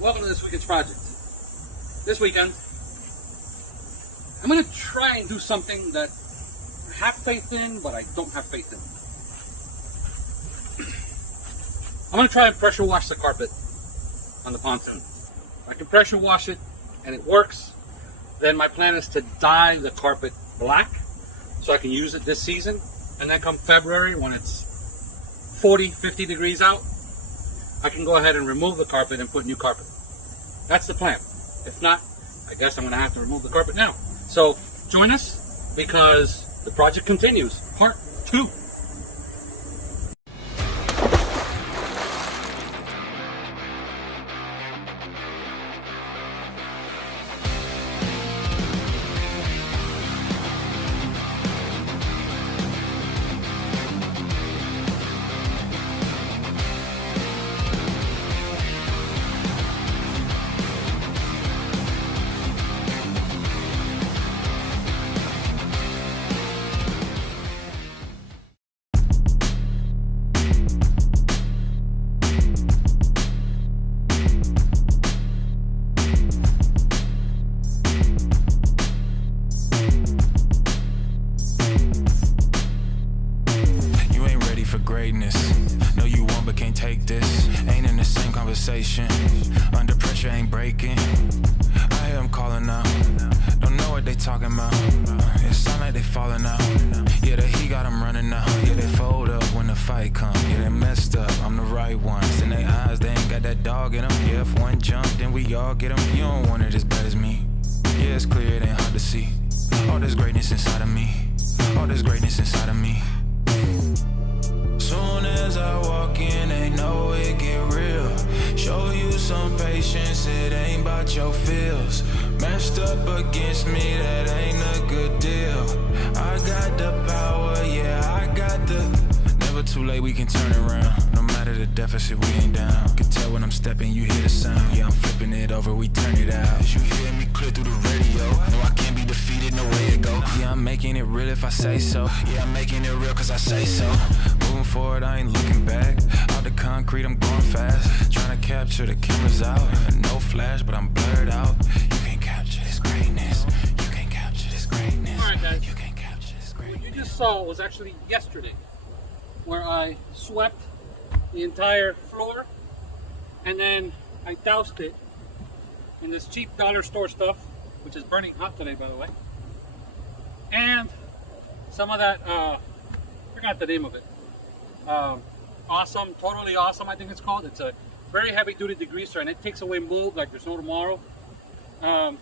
Welcome to this weekend's project. This weekend, I'm going to try and do something that I have faith in, but I don't have faith in. I'm going to try and pressure wash the carpet on the pontoon. If I can pressure wash it and it works, then my plan is to dye the carpet black so I can use it this season. And then come February, when it's 40, 50 degrees out, I can go ahead and remove the carpet and put new carpet. That's the plan. If not, I guess I'm going to have to remove the carpet now. So join us because the project continues. Part 2. Greatness. No, you won't, but can't take this. Ain't in the same conversation. Under pressure, ain't breaking. I hear them calling out. Don't know what they talking about. It sound like they falling out. Yeah, the heat got them running out. Yeah, they fold up when the fight come. Yeah, they messed up. I'm the right ones. In their eyes, they ain't got that dog in them. Yeah, if one jump, then we all get them. You don't want it as bad as me. Yeah, it's clear, it ain't hard to see. All this greatness inside of me. All this greatness inside of me. Soon as I walk in, they know it get real. Show you some patience, it ain't about your feels. Matched up against me, that ain't a good deal. I got the power, yeah, I got the... Never too late, we can turn around. No matter the deficit, we ain't down. Can tell when I'm stepping, you hear the sound. Yeah, I'm flipping it over, we turn it out. You hear me clear through the radio. No, I can't be defeated, no way to go. Yeah, I'm making it real if I say so. Yeah, I'm making it real cause I say so. Moving forward, I ain't looking back. Out the concrete, I'm going fast. Trying to capture the cameras out. No flash, but I'm blurred out. You can't capture this greatness. You can't capture this greatness. Alright guys, You can't capture this greatness. what you just saw was actually yesterday, where I swept the entire floor and then I doused it in this cheap dollar store stuff, which is burning hot today, by the way, and some of that, forgot the name of it, awesome, totally awesome, I think it's called. It's a very heavy duty degreaser and it takes away mold like there's no tomorrow, and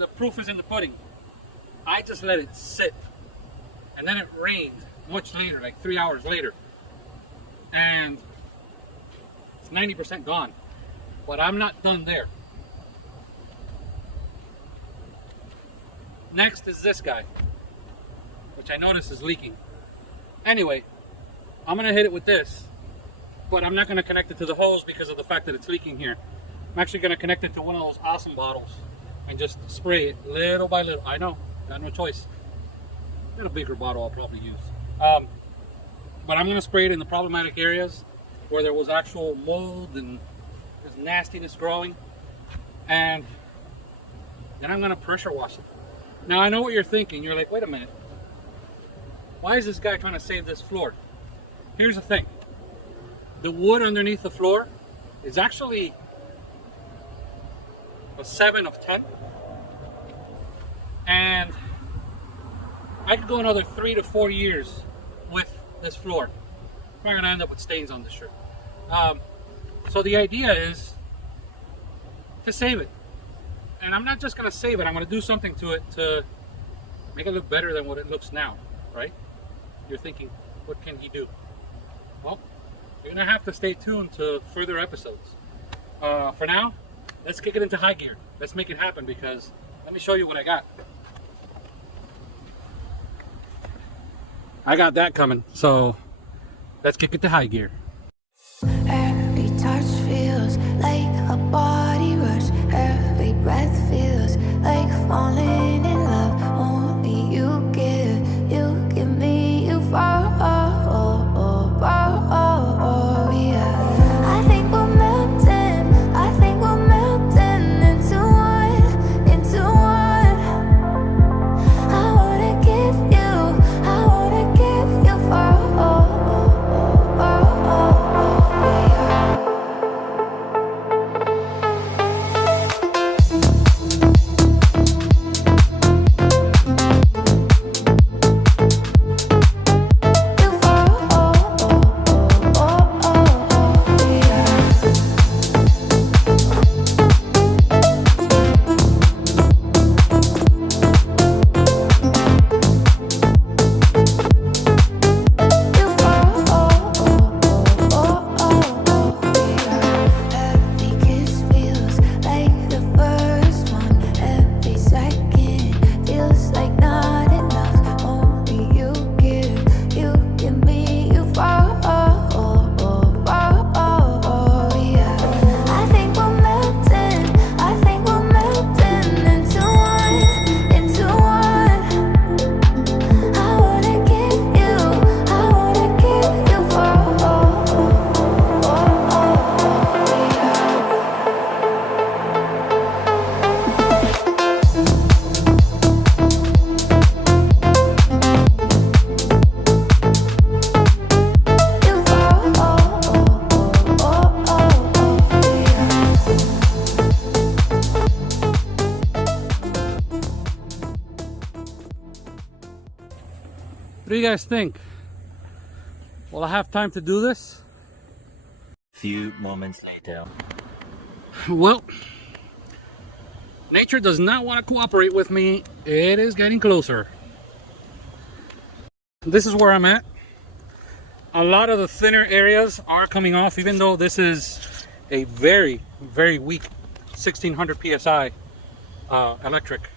the proof is in the pudding. I just let it sit, and then it rained much later, like 3 hours later, and it's 90% gone. But I'm not done there. Next is this guy, which I notice is leaking. Anyway, I'm gonna hit it with this, but I'm not gonna connect it to the hose because of the fact that it's leaking here. I'm actually gonna connect it to one of those awesome bottles and just spray it little by little. I know, got no choice. Got a bigger bottle I'll probably use. But I'm going to spray it in the problematic areas where there was actual mold and there's nastiness growing. And then I'm going to pressure wash it. Now I know what you're thinking. You're like, wait a minute. Why is this guy trying to save this floor? Here's the thing. The wood underneath the floor is actually a 7 of 10. And I could go another 3 to 4 years with this floor. I'm probably gonna end up with stains on this shirt. So the idea is to save it. And I'm not just gonna save it, I'm gonna do something to it to make it look better than what it looks now, right? You're thinking, what can he do? Well, you're gonna have to stay tuned to further episodes. For now, let's kick it into high gear. Let's make it happen because let me show you what I got. I got that coming, so let's kick it to high gear. Every touch feels like a body rush. Every breath feels like falling in love. Only you give me, you fall. Yeah. I think we're melting. I think do you guys think? Will I have time to do this? Few moments later. Well, nature does not want to cooperate with me. It is getting closer. This is where I'm at. A lot of the thinner areas are coming off, even though this is a very, very weak 1600 psi electric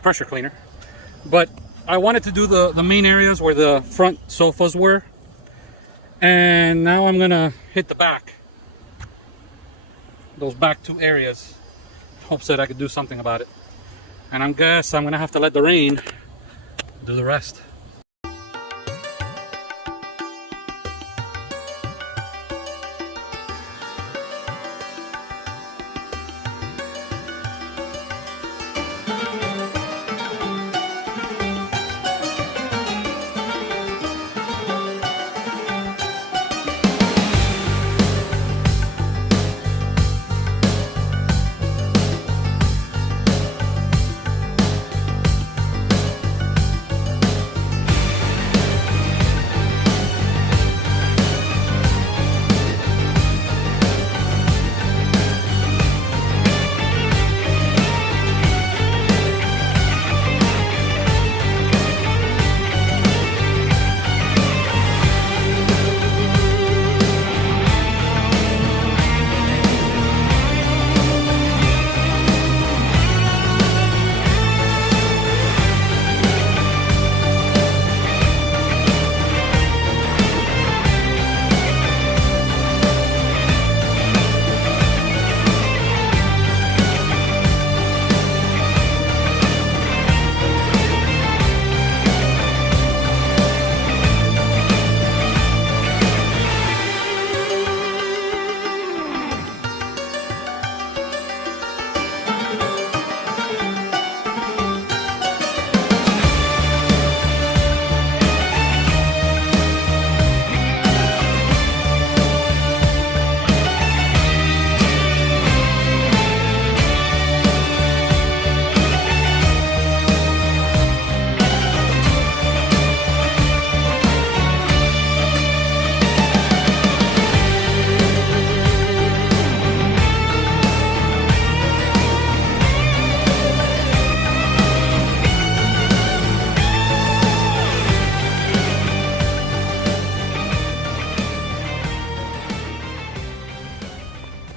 pressure cleaner. But I wanted to do the main areas where the front sofas were, and now I'm gonna hit the back, those back two areas. Hopes that I could do something about it, and I guess I'm gonna have to let the rain do the rest.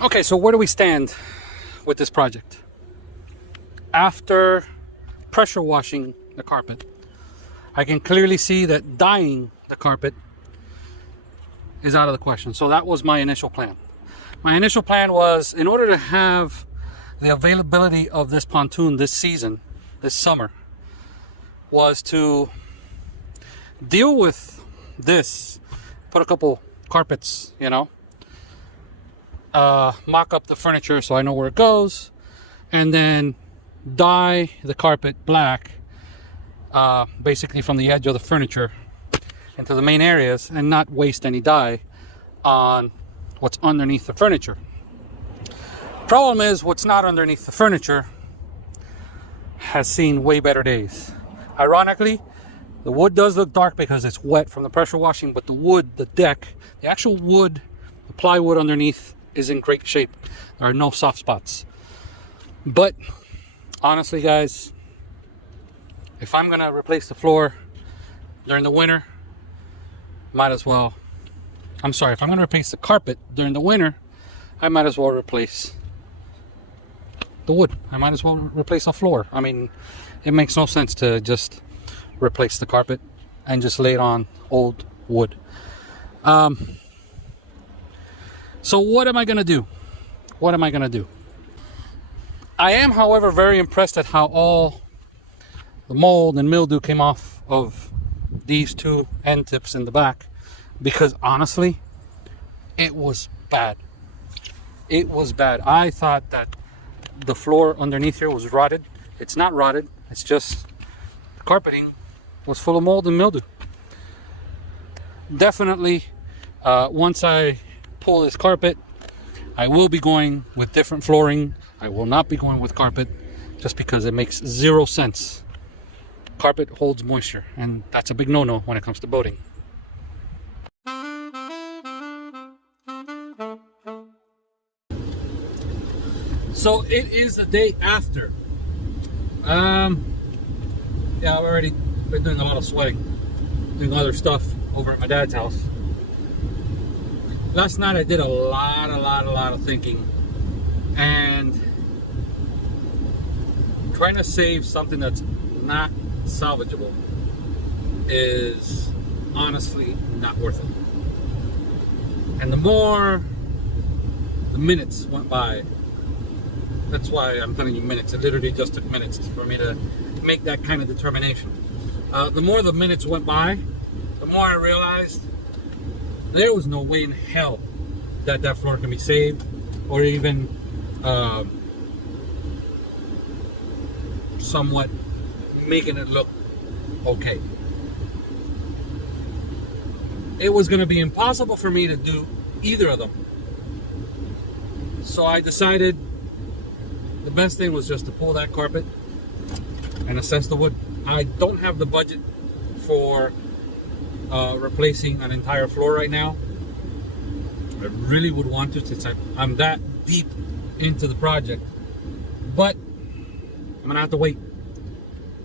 Okay, so where do we stand with this project? After pressure washing the carpet, I can clearly see that dyeing the carpet is out of the question. So that was my initial plan. My initial plan was, in order to have the availability of this pontoon this season, this summer, was to deal with this, put a couple carpets, you know, mock up the furniture so I know where it goes, and then dye the carpet black, basically from the edge of the furniture into the main areas, and not waste any dye on what's underneath the furniture. Problem is, what's not underneath the furniture has seen way better days. Ironically, the wood does look dark because it's wet from the pressure washing, but the wood, the deck, the actual wood, the plywood underneath is in great shape. There are no soft spots. But honestly, guys, if I'm gonna replace the floor during the winter, might as well, I'm sorry, if I'm gonna replace the carpet during the winter, I might as well replace the wood. I might as well replace the floor. I mean, it makes no sense to just replace the carpet and just lay it on old wood. So what am I gonna do? What am I gonna do? I am, however, very impressed at how all the mold and mildew came off of these two end tips in the back, because honestly, it was bad. It was bad. I thought that the floor underneath here was rotted. It's not rotted. It's just the carpeting was full of mold and mildew. Definitely, once I pull this carpet, I will be going with different flooring. I will not be going with carpet, just because it makes zero sense carpet holds moisture, and that's a big no-no when it comes to boating. So it is the day after. Yeah, I've already been doing a lot of sweating, doing other stuff over at my dad's house. Last night I did a lot of thinking, and trying to save something that's not salvageable is honestly not worth it. And the more the minutes went by, that's why I'm telling you minutes. It literally just took minutes for me to make that kind of determination. The more the minutes went by, the more I realized there was no way in hell that that floor can be saved, or even somewhat making it look okay. It was going to be impossible for me to do either of them. So I decided the best thing was just to pull that carpet and assess the wood. I don't have the budget for replacing an entire floor right now. I really would want to, since I'm that deep into the project, but I'm gonna have to wait.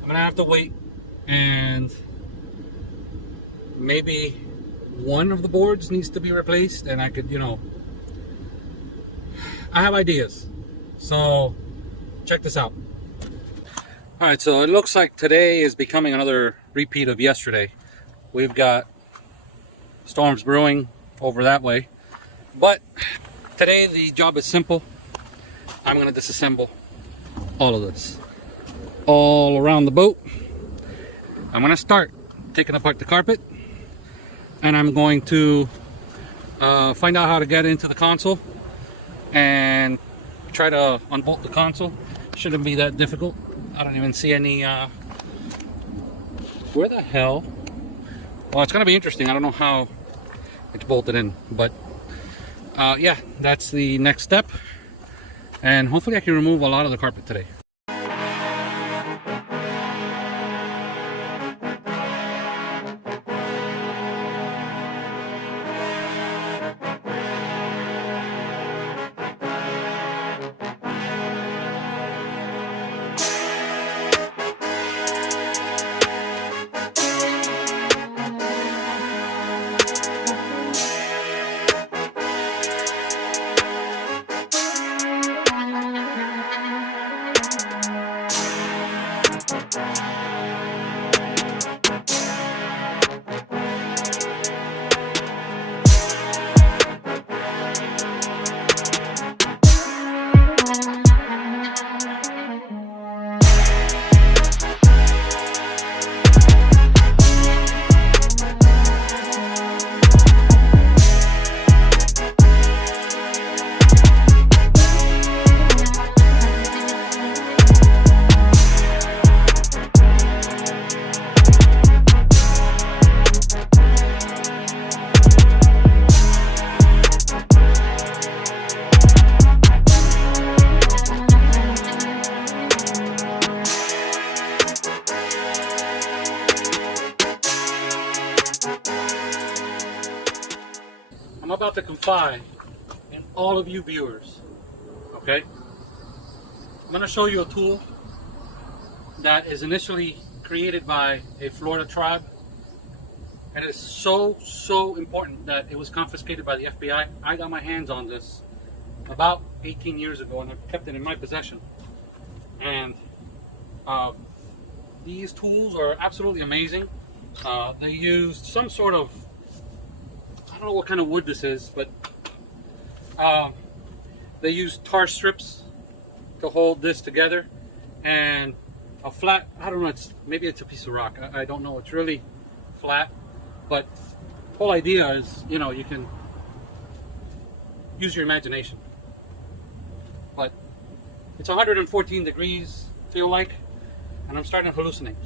I'm gonna have to wait, and maybe one of the boards needs to be replaced, and I could, you know, I have ideas. So check this out. All right, so it looks like today is becoming another repeat of yesterday. We've got storms brewing over that way, but today the job is simple. I'm going to disassemble all of this all around the boat. I'm going to start taking apart the carpet, and I'm going to find out how to get into the console and try to unbolt the console. Shouldn't be that difficult. I don't even see any where the hell. Well, it's gonna be interesting. I don't know how it's bolted in, but yeah, that's the next step, and hopefully I can remove a lot of the carpet today. I'm about to confide in all of you viewers, okay? I'm going to show you a tool that is initially created by a Florida tribe. It is so important that it was confiscated by the FBI. I got my hands on this about 18 years ago, and I've kept it in my possession. And these tools are absolutely amazing. They used some sort of, I don't know what kind of wood this is, but they used tar strips to hold this together, and a flat, I don't know, maybe it's a piece of rock. I don't know. It's really flat, but the whole idea is, you know, you can use your imagination. But it's 114 degrees, feel like, and I'm starting to hallucinate.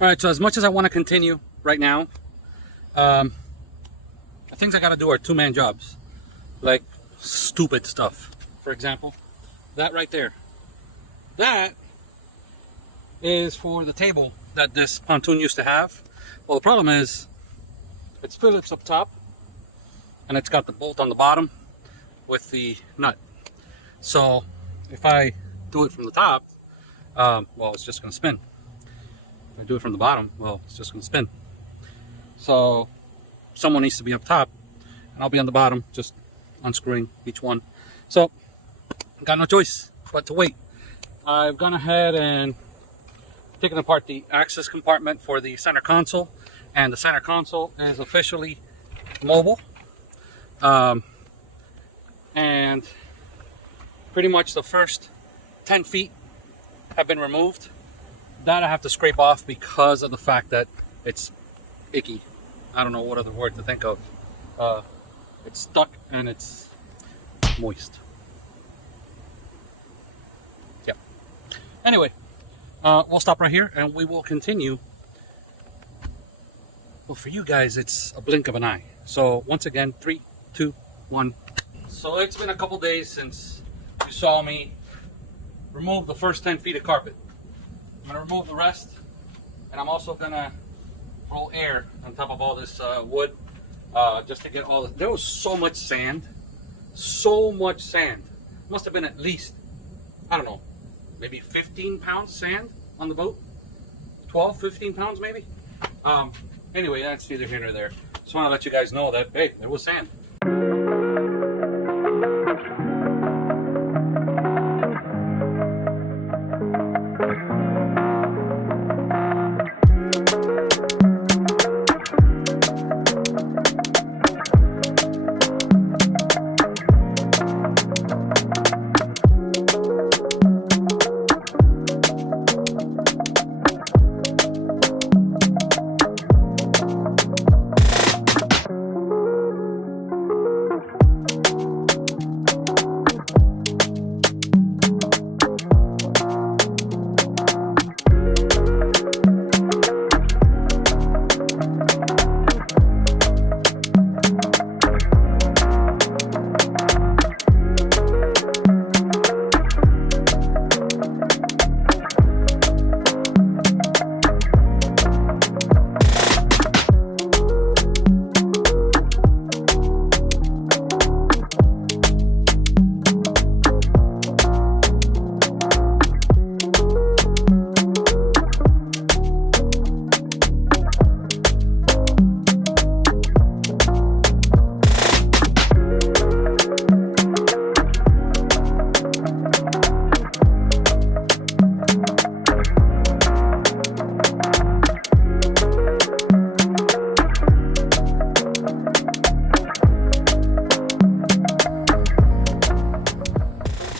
All right, so as much as I want to continue right now, the things I got to do are two-man jobs, like stupid stuff. For example, that right there. That is for the table that this pontoon used to have. Well, the problem is it's Phillips up top, and it's got the bolt on the bottom with the nut. So if I do it from the top, well, it's just going to spin. If I do it from the bottom, well, it's just going to spin. So someone needs to be up top, and I'll be on the bottom, just unscrewing each one. So got no choice but to wait. I've gone ahead and taken apart the access compartment for the center console, and the center console is officially mobile. And pretty much the first 10 feet have been removed. That I have to scrape off because of the fact that it's icky. I don't know what other word to think of. It's stuck and it's moist. Yeah. Anyway, we'll stop right here and we will continue. Well, for you guys, it's a blink of an eye. So once again, 3, 2, 1. So it's been a couple days since you saw me remove the first 10 feet of carpet. I'm going to remove the rest, and I'm also going to blow air on top of all this wood just to get all the... There was so much sand. So much sand. Must have been at least, I don't know, maybe 15 pounds sand on the boat. 12, 15 pounds maybe. Anyway, that's neither here nor there. Just want to let you guys know that, hey, there was sand.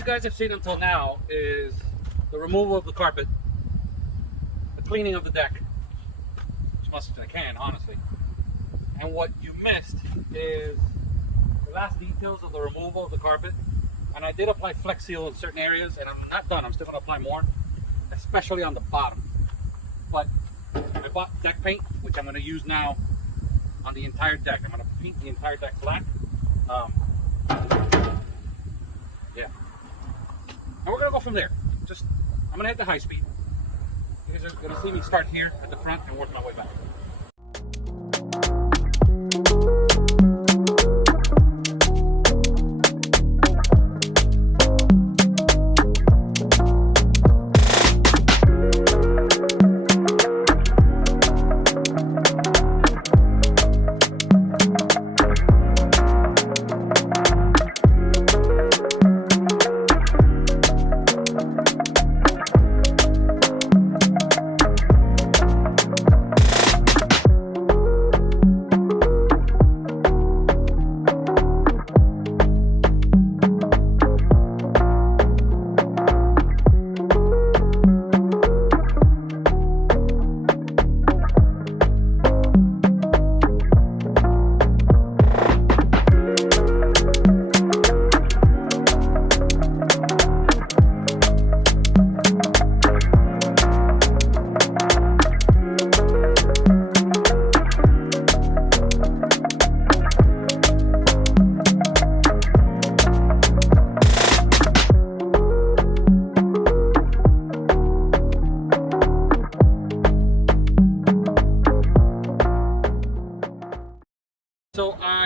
Guys have seen until now is the removal of the carpet, the cleaning of the deck, as much as I can, honestly. And what you missed is the last details of the removal of the carpet. And I did apply Flex Seal in certain areas, and I'm not done. I'm still going to apply more, especially on the bottom. But I bought deck paint, which I'm going to use now on the entire deck. I'm going to paint the entire deck black. Yeah. And we're going to go from there. I'm going to hit the high speed. You guys are going to see me start here at the front and work my way back.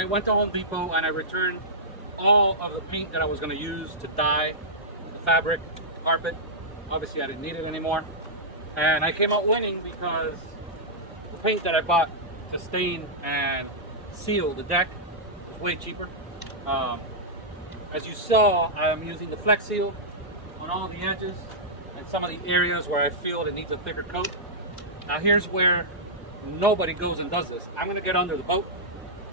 I went to Home Depot and I returned all of the paint that I was going to use to dye the fabric, carpet. Obviously I didn't need it anymore. And I came out winning because the paint that I bought to stain and seal the deck was way cheaper. As you saw, I'm using the Flex Seal on all the edges and some of the areas where I feel it needs a thicker coat. Now here's where nobody goes and does this. I'm going to get under the boat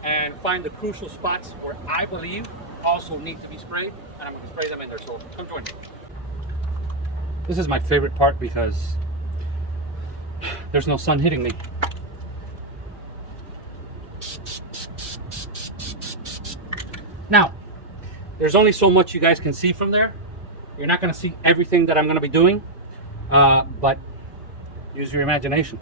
and find the crucial spots where I believe also need to be sprayed, and I'm going to spray them in there. So come join me. This is my favorite part because there's no sun hitting me. Now, there's only so much you guys can see from there. You're not going to see everything that I'm going to be doing, but use your imagination.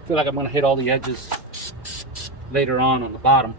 I feel like I'm going to hit all the edges later on the bottom.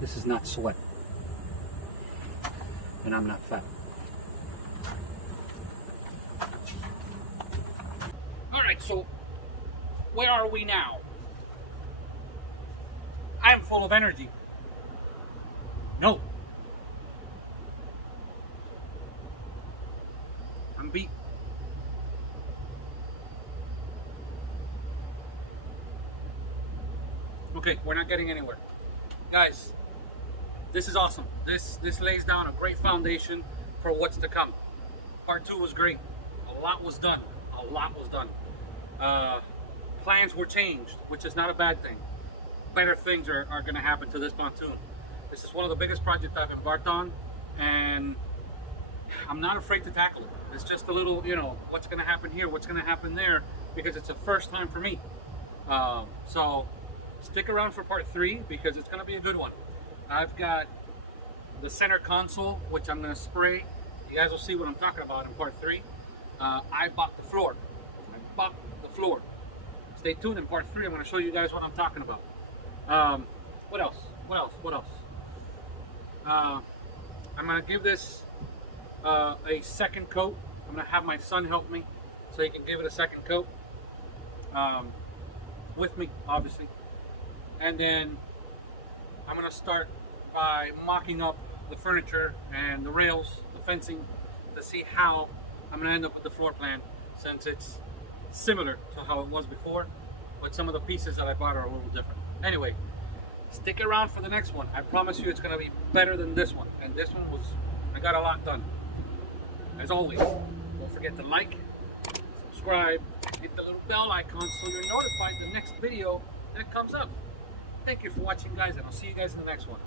This is not sweat, and I'm not fat. All right, so where are we now? I'm full of energy. No. I'm beat. Okay, we're not getting anywhere. Guys, this is awesome. This lays down a great foundation for what's to come. Part 2 was great. A lot was done. A lot was done. Plans were changed, which is not a bad thing. Better things are going to happen to this pontoon. This is one of the biggest projects I've embarked on, and I'm not afraid to tackle it. It's just a little, you know, what's going to happen here, what's going to happen there, because it's a first time for me. So stick around for part 3 because it's going to be a good one. I've got the center console, which I'm going to spray. You guys will see what I'm talking about in part 3. I bought the floor. I bought the floor. Stay tuned in part 3. I'm going to show you guys what I'm talking about. What else? What else? What else? I'm going to give this a second coat. I'm going to have my son help me so he can give it a second coat with me, obviously. And then I'm going to start by mocking up the furniture and the rails, the fencing, to see how I'm going to end up with the floor plan, since it's similar to how it was before, but some of the pieces that I bought are a little different. Anyway, stick around for the next one. I promise you it's going to be better than this one. And this one was, I got a lot done. As always, don't forget to like, subscribe, hit the little bell icon so you're notified the next video that comes up. Thank you for watching, guys, and I'll see you guys in the next one.